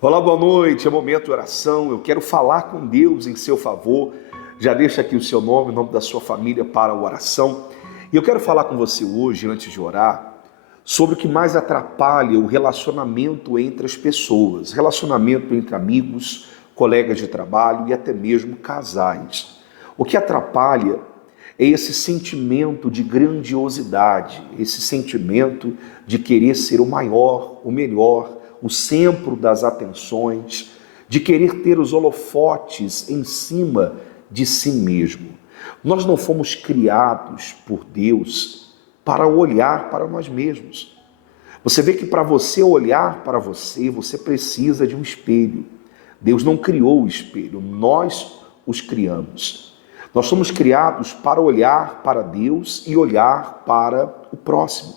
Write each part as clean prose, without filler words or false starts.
Olá, boa noite, é momento de oração. Eu quero falar com Deus em seu favor. Já deixa aqui o seu nome, o nome da sua família para a oração. E eu quero falar com você hoje, antes de orar, sobre o que mais atrapalha o relacionamento entre as pessoas. Relacionamento entre amigos, colegas de trabalho e até mesmo casais. O que atrapalha é esse sentimento de grandiosidade, esse sentimento de querer ser o maior, o melhor, o centro das atenções, de querer ter os holofotes em cima de si mesmo. Nós não fomos criados por Deus para olhar para nós mesmos. Você vê que para você olhar para você, você precisa de um espelho. Deus não criou o espelho, nós os criamos. Nós somos criados para olhar para Deus e olhar para o próximo.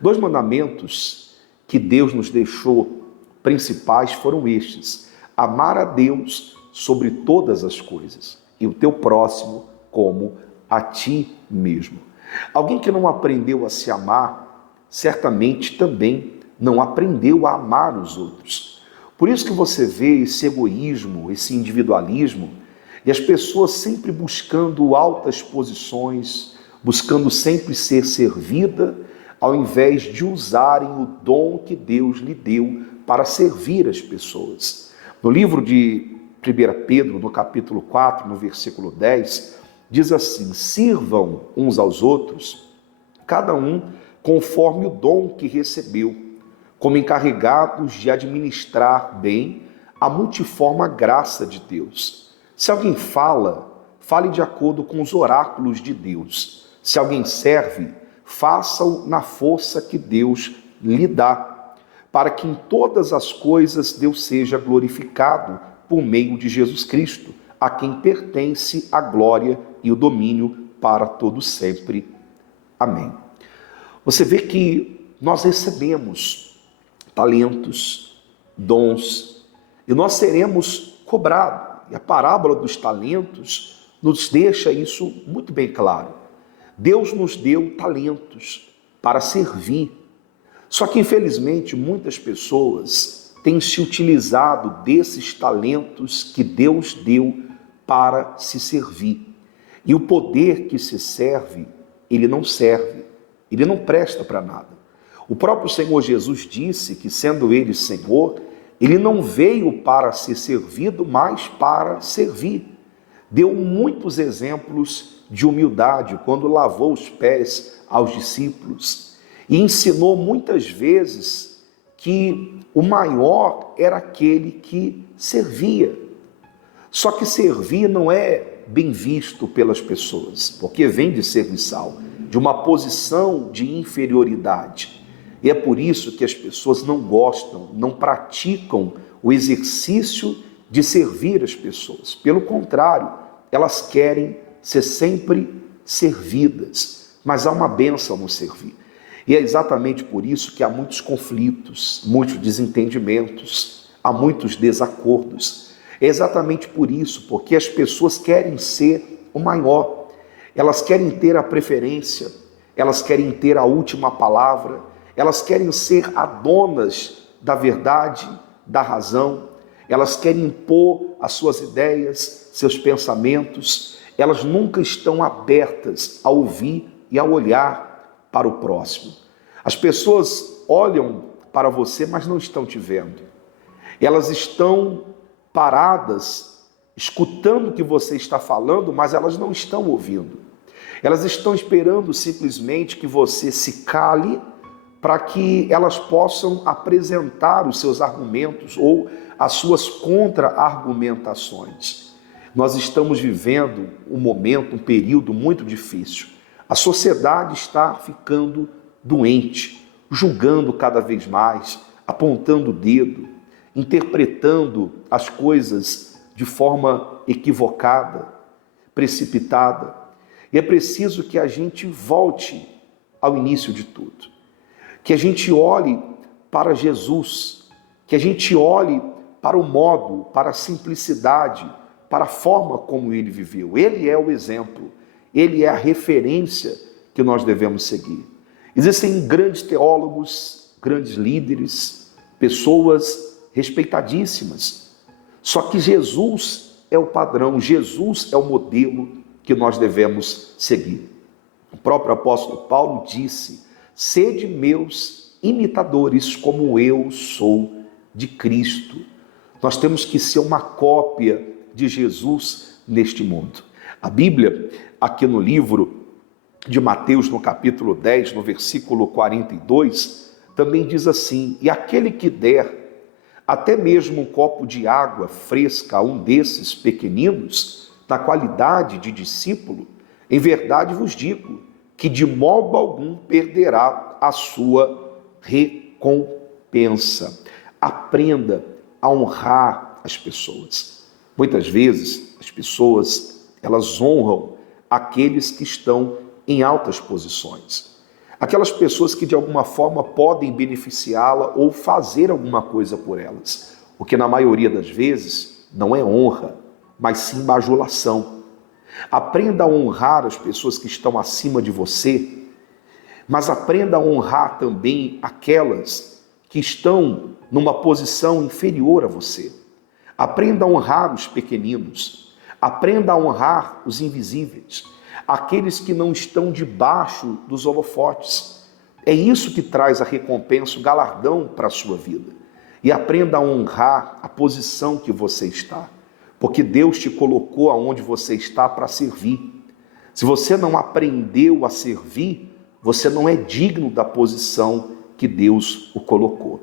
Dois mandamentos que Deus nos deixou principais foram estes: amar a Deus sobre todas as coisas e o teu próximo como a ti mesmo. Alguém que não aprendeu a se amar, certamente também não aprendeu a amar os outros. Por isso que você vê esse egoísmo, esse individualismo, e as pessoas sempre buscando altas posições, buscando sempre ser servida, ao invés de usarem o dom que Deus lhe deu para servir as pessoas. No livro de 1 Pedro, no capítulo 4, no versículo 10, diz assim: sirvam uns aos outros, cada um conforme o dom que recebeu, como encarregados de administrar bem a multiforme graça de Deus. Se alguém fala, fale de acordo com os oráculos de Deus. Se alguém serve, faça-o na força que Deus lhe dá, para que em todas as coisas Deus seja glorificado por meio de Jesus Cristo, a quem pertence a glória e o domínio para todo sempre. Amém. Você vê que nós recebemos talentos, dons, e nós seremos cobrados. E a parábola dos talentos nos deixa isso muito bem claro. Deus nos deu talentos para servir. Só que, infelizmente, muitas pessoas têm se utilizado desses talentos que Deus deu para se servir. E o poder que se serve, ele não serve, ele não presta para nada. O próprio Senhor Jesus disse que, sendo ele Senhor, ele não veio para ser servido, mas para servir. Deu muitos exemplos de humildade quando lavou os pés aos discípulos e ensinou muitas vezes que o maior era aquele que servia. Só que servir não é bem visto pelas pessoas, porque vem de serviçal, de uma posição de inferioridade. E é por isso que as pessoas não gostam, não praticam o exercício de servir as pessoas. Pelo contrário, elas querem ser sempre servidas, mas há uma bênção no servir. E é exatamente por isso que há muitos conflitos, muitos desentendimentos, há muitos desacordos. É exatamente por isso, porque as pessoas querem ser o maior, elas querem ter a preferência, elas querem ter a última palavra, elas querem ser a donas da verdade, da razão, elas querem impor as suas ideias, seus pensamentos, elas nunca estão abertas a ouvir e a olhar para o próximo. As pessoas olham para você, mas não estão te vendo. Elas estão paradas, escutando o que você está falando, mas elas não estão ouvindo. Elas estão esperando simplesmente que você se cale para que elas possam apresentar os seus argumentos ou as suas contra-argumentações. Nós estamos vivendo um momento, um período muito difícil. A sociedade está ficando doente, julgando cada vez mais, apontando o dedo, interpretando as coisas de forma equivocada, precipitada. E é preciso que a gente volte ao início de tudo. Que a gente olhe para Jesus, que a gente olhe para o modo, para a simplicidade, para a forma como ele viveu. Ele é o exemplo, ele é a referência que nós devemos seguir. Existem grandes teólogos, grandes líderes, pessoas respeitadíssimas. Só que Jesus é o padrão, Jesus é o modelo que nós devemos seguir. O próprio apóstolo Paulo disse: sede meus imitadores, como eu sou de Cristo. Nós temos que ser uma cópia de Jesus neste mundo. A Bíblia, aqui no livro de Mateus, no capítulo 10, no versículo 42, também diz assim: e aquele que der até mesmo um copo de água fresca a um desses pequeninos, na qualidade de discípulo, em verdade vos digo que de modo algum perderá a sua recompensa. Aprenda a honrar as pessoas. Muitas vezes as pessoas, elas honram aqueles que estão em altas posições. Aquelas pessoas que de alguma forma podem beneficiá-la ou fazer alguma coisa por elas. O que na maioria das vezes não é honra, mas sim bajulação. Aprenda a honrar as pessoas que estão acima de você, mas aprenda a honrar também aquelas que estão numa posição inferior a você. Aprenda a honrar os pequeninos, aprenda a honrar os invisíveis, aqueles que não estão debaixo dos holofotes. É isso que traz a recompensa, o galardão para a sua vida. E aprenda a honrar a posição que você está, porque Deus te colocou aonde você está para servir. Se você não aprendeu a servir, você não é digno da posição que Deus o colocou.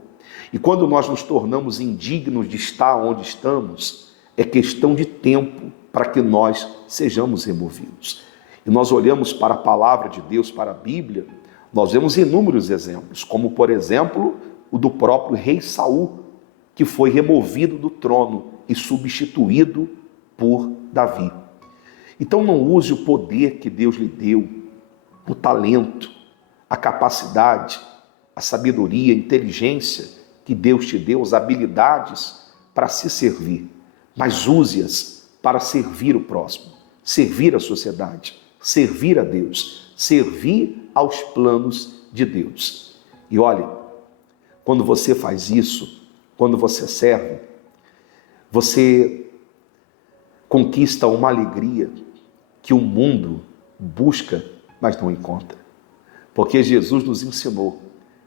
E quando nós nos tornamos indignos de estar onde estamos, é questão de tempo para que nós sejamos removidos. E nós olhamos para a palavra de Deus, para a Bíblia, nós vemos inúmeros exemplos, como por exemplo o do próprio rei Saul, que foi removido do trono e substituído por Davi. Então não use o poder que Deus lhe deu, o talento, a capacidade, a sabedoria, a inteligência que Deus te deu, as habilidades para se servir, mas use-as para servir o próximo, servir a sociedade, servir a Deus, servir aos planos de Deus. E olha, quando você faz isso, quando você serve, você conquista uma alegria que o mundo busca, mas não encontra. Porque Jesus nos ensinou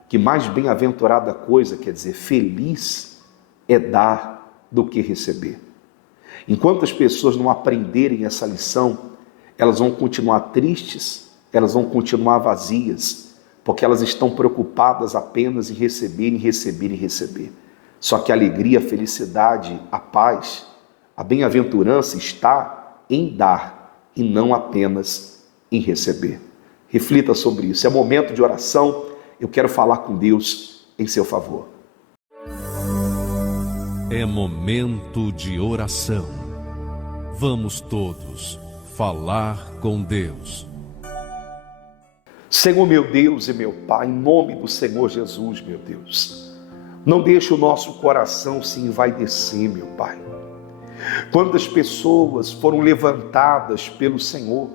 que mais bem-aventurada coisa, quer dizer, feliz é dar do que receber. Enquanto as pessoas não aprenderem essa lição, elas vão continuar tristes, elas vão continuar vazias, porque elas estão preocupadas apenas em receber, em receber, em receber. Só que a alegria, a felicidade, a paz, a bem-aventurança está em dar e não apenas em receber. Reflita sobre isso. É momento de oração. Eu quero falar com Deus em seu favor. É momento de oração. Vamos todos falar com Deus. Senhor meu Deus e meu Pai, em nome do Senhor Jesus, meu Deus, não deixe o nosso coração se envaidecer, meu Pai. Quantas pessoas foram levantadas pelo Senhor,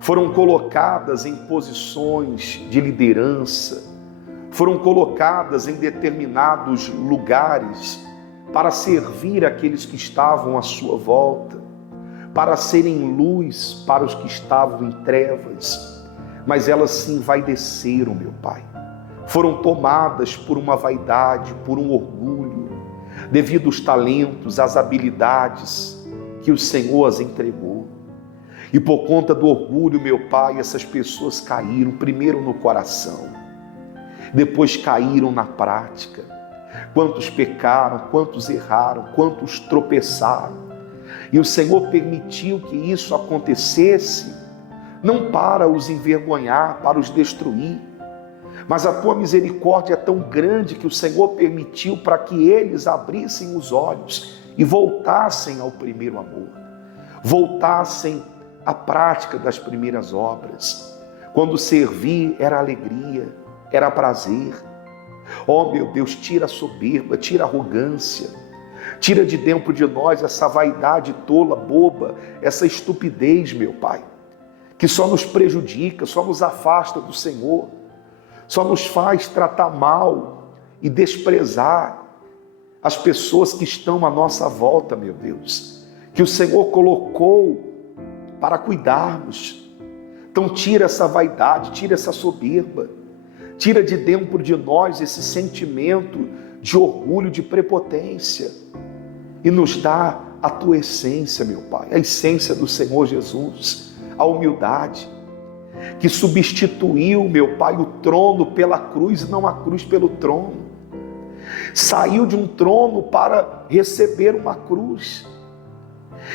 foram colocadas em posições de liderança, foram colocadas em determinados lugares para servir aqueles que estavam à sua volta, para serem luz para os que estavam em trevas, mas elas se envaideceram, meu Pai. Foram tomadas por uma vaidade, por um orgulho, devido aos talentos, às habilidades que o Senhor as entregou. E por conta do orgulho, meu Pai, essas pessoas caíram primeiro no coração, depois caíram na prática. Quantos pecaram, quantos erraram, quantos tropeçaram. E o Senhor permitiu que isso acontecesse, não para os envergonhar, para os destruir, mas a tua misericórdia é tão grande que o Senhor permitiu para que eles abrissem os olhos e voltassem ao primeiro amor, voltassem à prática das primeiras obras. Quando servir era alegria, era prazer. Oh meu Deus, tira a soberba, tira a arrogância, tira de dentro de nós essa vaidade tola, boba, essa estupidez, meu Pai, que só nos prejudica, só nos afasta do Senhor, só nos faz tratar mal e desprezar as pessoas que estão à nossa volta, meu Deus, que o Senhor colocou para cuidarmos. Então tira essa vaidade, tira essa soberba, tira de dentro de nós esse sentimento de orgulho, de prepotência, e nos dá a tua essência, meu Pai, a essência do Senhor Jesus, a humildade, que substituiu, meu Pai, o trono pela cruz e não a cruz pelo trono. Saiu de um trono para receber uma cruz.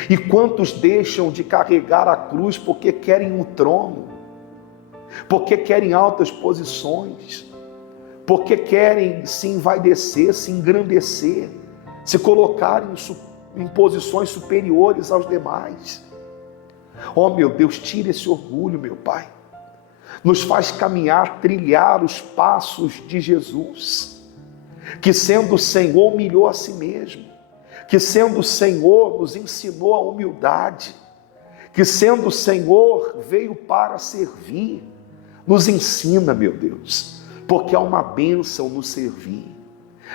E quantos deixam de carregar a cruz porque querem um trono, porque querem altas posições, porque querem se envaidecer, se engrandecer, se colocarem em posições superiores aos demais. Oh, meu Deus, tira esse orgulho, meu Pai. Nos faz caminhar, trilhar os passos de Jesus, que sendo o Senhor humilhou a si mesmo, que sendo o Senhor nos ensinou a humildade, que sendo o Senhor veio para servir. Nos ensina, meu Deus, porque há uma bênção no servir,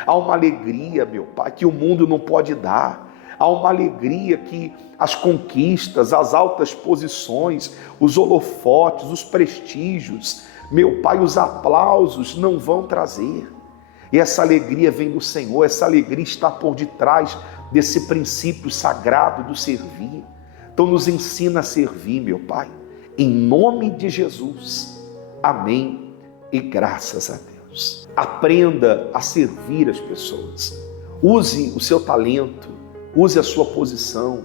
há uma alegria, meu Pai, que o mundo não pode dar, há uma alegria que as conquistas, as altas posições, os holofotes, os prestígios, meu Pai, os aplausos não vão trazer. E essa alegria vem do Senhor, essa alegria está por detrás desse princípio sagrado do servir. Então nos ensina a servir, meu Pai, em nome de Jesus. Amém e graças a Deus. Aprenda a servir as pessoas. Use o seu talento, use a sua posição,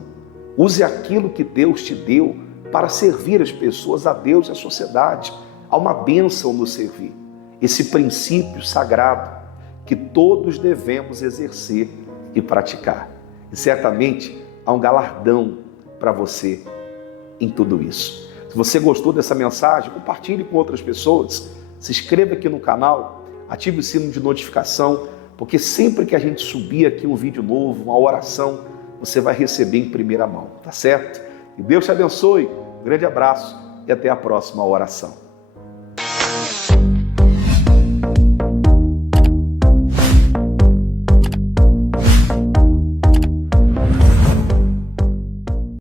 use aquilo que Deus te deu para servir as pessoas, a Deus e a sociedade. Há uma bênção no servir, esse princípio sagrado que todos devemos exercer e praticar. E certamente há um galardão para você em tudo isso. Se você gostou dessa mensagem, compartilhe com outras pessoas, se inscreva aqui no canal, ative o sino de notificação, porque sempre que a gente subir aqui um vídeo novo, uma oração, você vai receber em primeira mão, tá certo? E Deus te abençoe, um grande abraço e até a próxima oração.